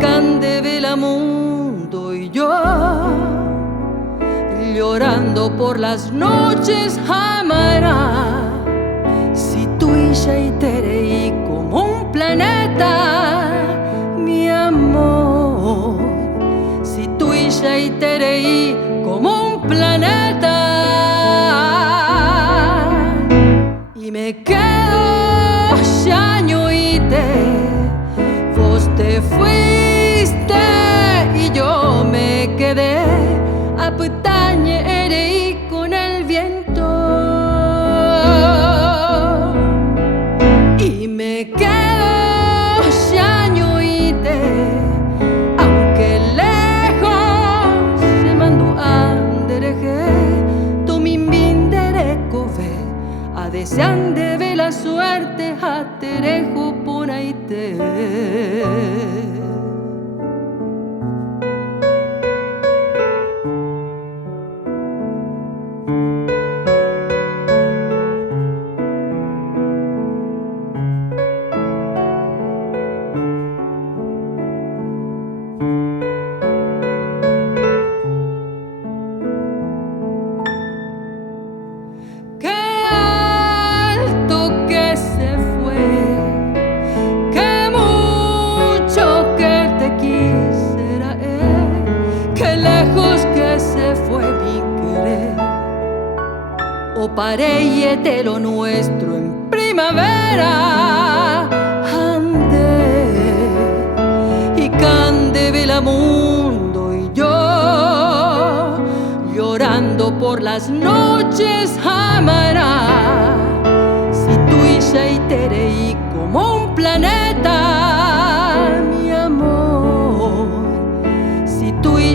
candevela mundo y yo llorando por las noches amará. Si tú y y como un planeta, mi amor. Si tú y como un planeta, y me quedo xañoite, vos te fuiste y yo me quedé a putañe ereí con el viento. Y me quedo xañoite, aunque lejos se mandó andereje, tomimbindereco ve, a desean de ver la suerte a terejo por ahí te. O paréyete lo nuestro en primavera, ande y candevela mundo y yo llorando por las noches amará. Si tú y como un planeta, mi amor. Si tú y